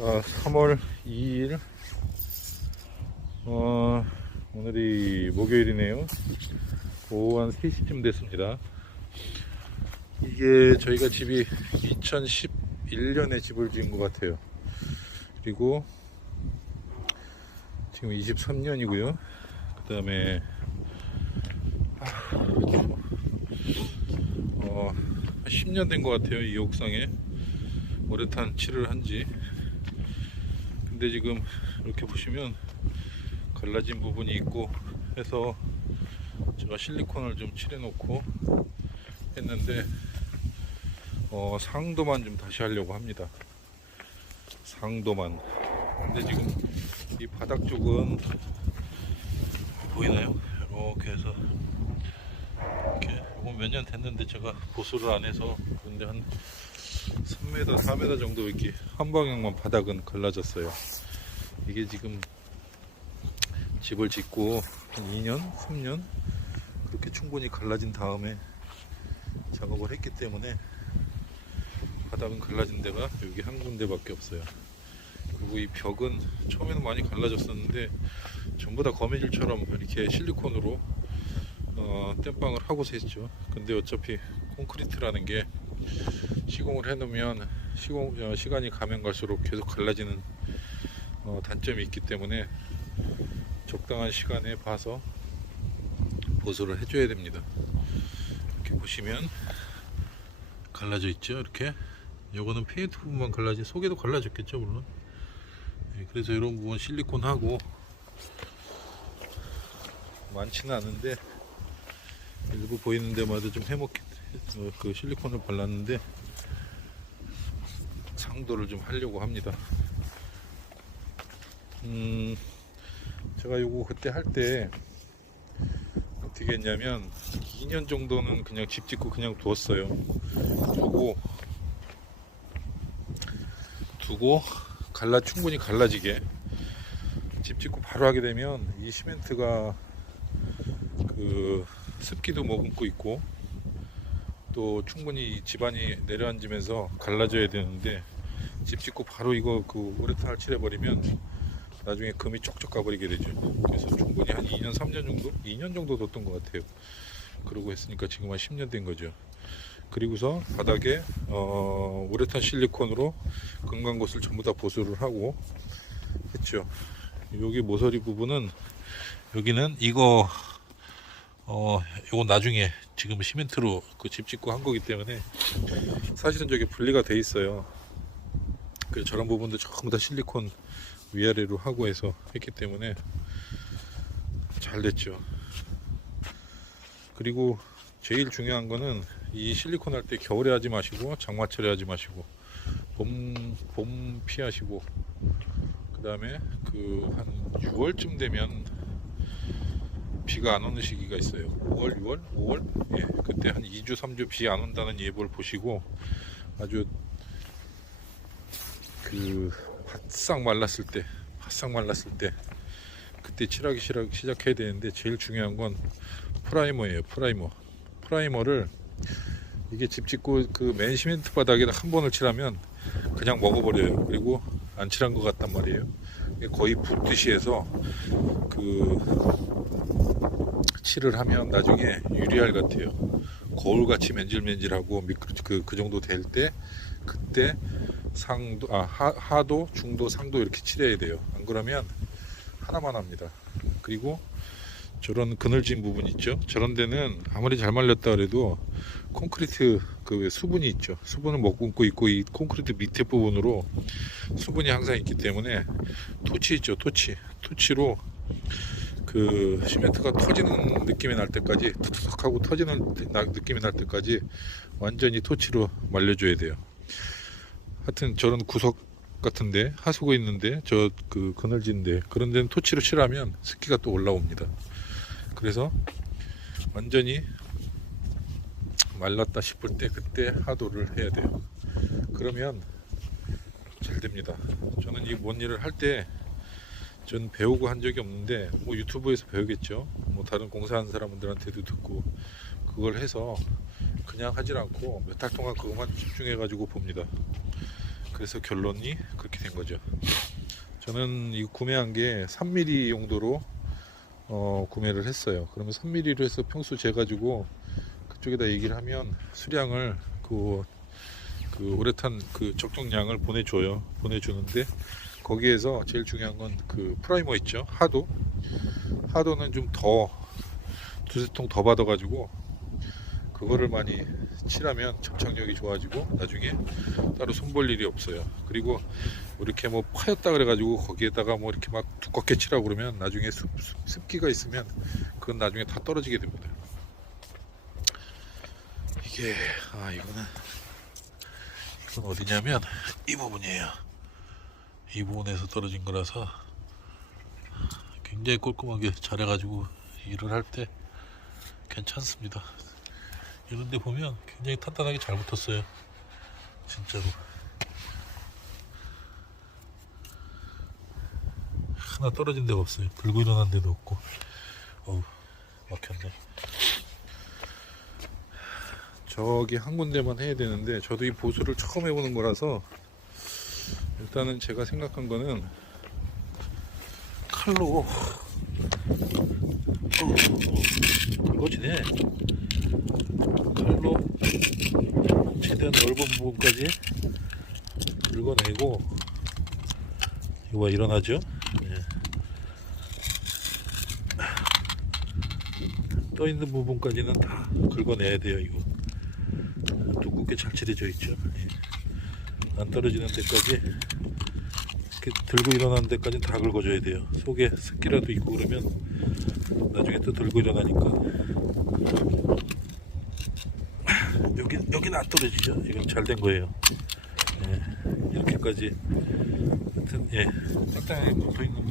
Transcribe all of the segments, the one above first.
자, 3월 2일, 오늘이 목요일이네요. 오후 한 3시쯤 됐습니다. 이게 저희가 집이 2011년에 집을 지은 것 같아요. 그리고 지금 23년이고요. 그 다음에 10년 된 것 같아요. 이 옥상에 모래탄 칠을 한지. 근데 지금 이렇게 보시면 갈라진 부분이 있고 해서 제가 실리콘을 좀 칠해 놓고 했는데 상도만 좀 다시 하려고 합니다. 상도만. 근데 지금 이 바닥 쪽은 보이나요? 이렇게 해서 이렇게, 이거 몇 년 됐는데 제가 보수를 안 해서. 근데 한 3m, 4m 정도 이렇게 한 방향만 바닥은 갈라졌어요. 이게 지금 집을 짓고 한 2년, 3년 그렇게 충분히 갈라진 다음에 작업을 했기 때문에 바닥은 갈라진 데가 여기 한 군데밖에 없어요. 그리고 이 벽은 처음에는 많이 갈라졌었는데 전부 다 거미줄처럼 이렇게 실리콘으로 땜빵을 하고서 했죠. 근데 어차피 콘크리트라는 게 시공을 해놓으면 시간이 가면 갈수록 계속 갈라지는 단점이 있기 때문에 적당한 시간에 봐서 보수를 해줘야 됩니다. 이렇게 보시면 갈라져 있죠. 이렇게 요거는 페인트 부분만 갈라진, 속에도 갈라졌겠죠 물론. 그래서 이런 부분 실리콘하고 많지는 않은데 일부 보이는 데마다 좀 해먹게 그 실리콘을 발랐는데 상도를 좀 하려고 합니다. 제가 요거 그때 할 때 어떻게 했냐면 2년 정도는 그냥 집 짓고 그냥 두었어요. 두고 충분히 갈라지게. 집 짓고 바로 하게 되면 이 시멘트가 그 습기도 머금고 있고 또 충분히 집안이 내려앉으면서 갈라져야 되는데, 집 짓고 바로 이거 그 우레탄을 칠해버리면 나중에 금이 쪽쪽 가버리게 되죠. 그래서 충분히 한 2년, 3년 정도? 2년 정도 뒀던 것 같아요. 그러고 했으니까 지금 한 10년 된 거죠. 그리고서 바닥에 우레탄 실리콘으로 금간 곳을 전부 다 보수를 하고 했죠. 여기 모서리 부분은, 여기는 이거 나중에 지금 시멘트로 그 집 짓고 한 거기 때문에 사실은 저게 분리가 돼 있어요. 그래서 저런 부분도 전부 다 실리콘 위아래로 하고 해서 했기 때문에 잘 됐죠. 그리고 제일 중요한 거는 이 실리콘 할 때 겨울에 하지 마시고 장마철에 하지 마시고 봄 피하시고, 그 다음에 그 한 6월쯤 되면 비가 안 오는 시기가 있어요. 5월, 6월, 5월? 예, 그때 한 2주, 3주 비 안 온다는 예보를 보시고 아주 그 바싹 말랐을 때 그때 칠하기 시작해야 되는데, 제일 중요한 건 프라이머예요. 프라이머를 이게 집 짓고 그 맨 시멘트 바닥에 한 번을 칠하면 그냥 먹어버려요. 그리고 안 칠한 것 같단 말이에요. 거의 붓듯이 해서 그 칠을 하면 나중에 유리알 같아요. 거울같이 맨질맨질하고 그 정도 될 때 그때 하도, 중도, 상도 이렇게 칠해야 돼요. 안 그러면 하나만 합니다. 그리고 저런 그늘진 부분 있죠. 저런 데는 아무리 잘 말렸다 그래도 콘크리트 그 수분이 있죠. 수분을 머금고 있고 이 콘크리트 밑에 부분으로 수분이 항상 있기 때문에 토치 있죠. 토치로 그 시멘트가 터지는 느낌이 날 때까지, 툭툭 하고 터지는 느낌이 날 때까지 완전히 토치로 말려줘야 돼요. 하여튼 저런 구석 같은데, 하수구 있는데, 저 그 그늘진데 그런 데는 토치로 칠하면 습기가 또 올라옵니다. 그래서 완전히 말랐다 싶을 때 그때 하도를 해야 돼요. 그러면 잘 됩니다. 저는 이 뭔 일을 할 때 전 배우고 한 적이 없는데, 뭐 유튜브에서 배우겠죠. 뭐 다른 공사하는 사람들한테도 듣고 그걸 해서 그냥 하질 않고 몇 달 동안 그것만 집중해 가지고 봅니다. 그래서 결론이 그렇게 된 거죠. 저는 이거 구매한 게 3mm 용도로 구매를 했어요. 그러면 3mm로 해서 평수 재가지고 그쪽에다 얘기를 하면 수량을 그 우레탄 그 적정량을 보내주는데 거기에서 제일 중요한 건 그 프라이머 있죠. 하도는 좀 더 두세 통 더 받아가지고 그거를 많이 칠하면 접착력이 좋아지고 나중에 따로 손볼 일이 없어요. 그리고 이렇게 뭐 파였다 그래가지고 거기에다가 뭐 이렇게 막 두껍게 칠하고 그러면 나중에 습기가 있으면 그건 나중에 다 떨어지게 됩니다. 이게 이건 어디냐면 이 부분이에요. 이 부분에서 떨어진 거라서 굉장히 꼼꼼하게 잘해가지고 일을 할 때 괜찮습니다. 이런데 보면 굉장히 탄탄하게 잘 붙었어요. 진짜로 하나 떨어진 데가 없어요. 들고 일어난 데도 없고. 어우, 막혔네. 저기 한 군데만 해야 되는데 저도 이 보수를 처음 해보는 거라서 일단은 제가 생각한 거는 칼로 이거지네. 칼로 최대한 넓은 부분까지 긁어내고 이거 일어나죠. 네. 떠 있는 부분까지는 다 긁어내야 돼요. 이거 두껍게 잘 칠해져 있죠. 네. 안 떨어지는 데까지 이렇게 들고 일어나는 데까지는 다 긁어줘야 돼요. 속에 습기라도 있고 그러면 나중에 또 들고 일어나니까 여기는 안 떨어지죠. 이건 잘 된 거예요. 예, 이렇게까지 하여튼 딱딱하게 붙어 있는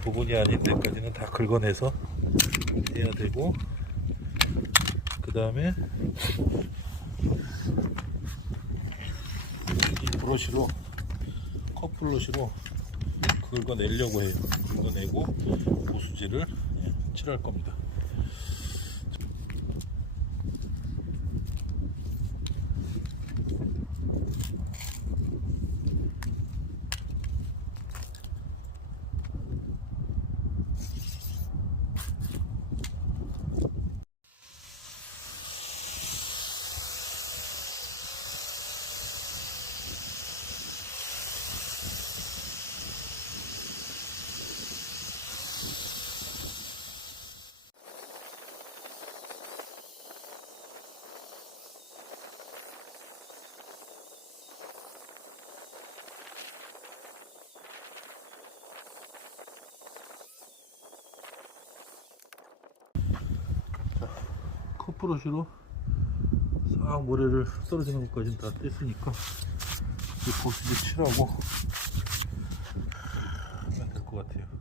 부분이 아닌 데까지는 다 긁어내서 해야 되고, 그 다음에 이 브러쉬로 컵브러쉬로 긁어내려고 해요. 긁어내고 보수지를 칠할 겁니다. 컵브러쉬로 싹 모래를 떨어지는 것까지는 다 뗐으니까 이제 보수지 칠하고 하면 될 것 같아요.